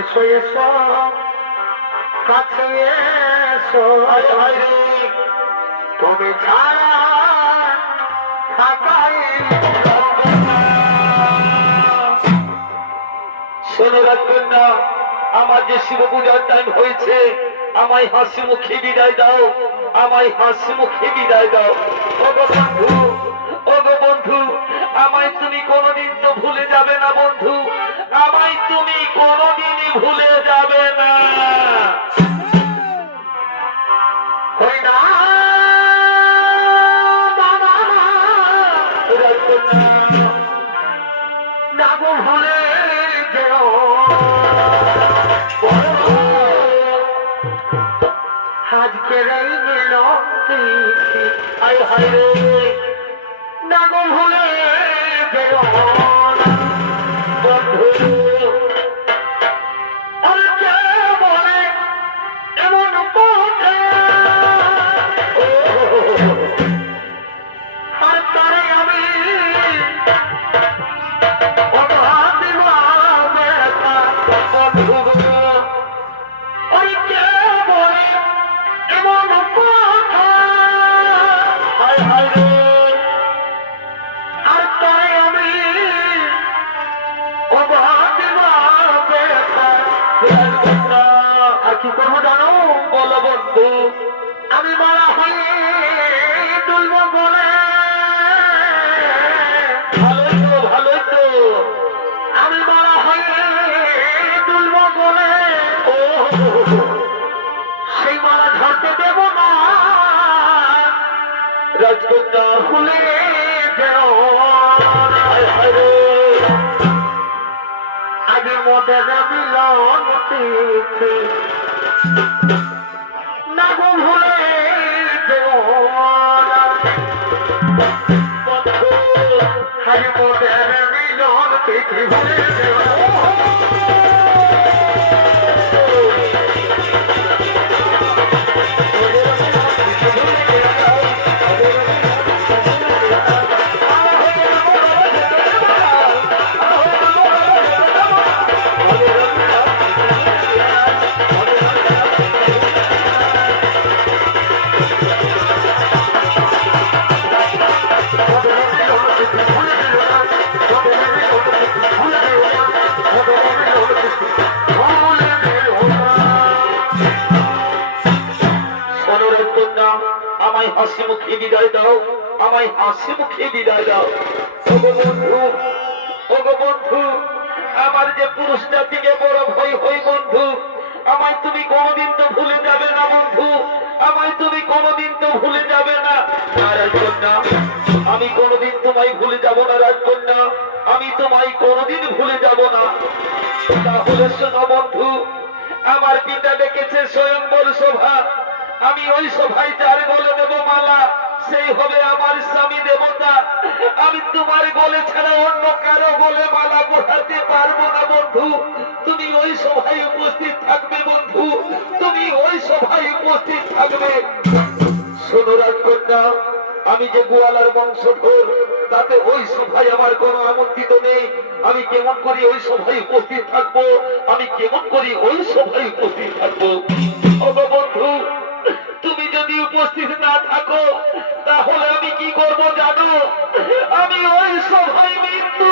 এসো এসো কাছে এসো তুমি ছাড়া থাকাই শোনো রাখবেন না আমার যে শিব পূজার টাইম হয়েছে আমায় হাসি মুখে বিদায় দাও আমায় হাসি মুখে বিদায় দাও ওগো বন্ধু ওগো বন্ধু আমায় তুমি কোনোদিন তো ভুলে যাবে না বন্ধু আমায় তুমি কোনোদিনই ভুলে যাবে না না গো ভুলে যেও আজকের এই মিলতি আয় হায় রে না গো ভুলে যেও বন্ধু আর কে বলে এমন কথা আর তারে আমি কি করবো জানো বলো বন্ধু আমি মারা হয়ে তুলব বলে ভালোই তো আমি মারা হয়ে তুলব বলে ও সেই মালা ঝরতে দেব না রাজকন্যা খুলে দেও আগে মধ্যে মিলন না গো ভুলে যেও আগে মধ্যে মিলন তিথি ভুলে যেও আমায় হাসি মুখে বিদায় দাও আমায় হাসি মুখে বিদায় দাও ওগো বন্ধু আমার যে পুরুষটার দিকে বড় ভয় হই বন্ধু আমায় তুমি কোনোদিন তো ভুলে যাবে না বন্ধু আমায় তুমি কোনোদিন তো ভুলে যাবে না রাজকন্যা আমি কোনোদিন তোমায় ভুলে যাব না রাজকন্যা আমি তোমায় কোনোদিন ভুলে যাব না তাহলে শোনো বন্ধু আমার পিতা ডেকেছে স্বয়ংবর সভা আমি ওই সভায় যার গলে দেব মালা সেই হবে আমার স্বামী দেবতা আমি তোমার গলে ছাড়া অন্য কারো গলে মালা পড়াতে পারবো না বন্ধু তুমি ওই সভায় উপস্থিত থাকবে বন্ধু তুমি ওই সভায় উপস্থিত থাকবে শোনো রাজকন্যা আমি যে গোয়ালার বংশধর তাতে ওই সভায় আমার কোনো আমন্ত্রিত নেই আমি কেমন করি ওই সভায় উপস্থিত থাকবো আমি কেমন করি ওই সভায় উপস্থিত থাকবো ওগো বন্ধু তুমি যদি উপস্থিত না থাকো তাহলে আমি কি করব জানো আমি ওই সভায় মৃত্যু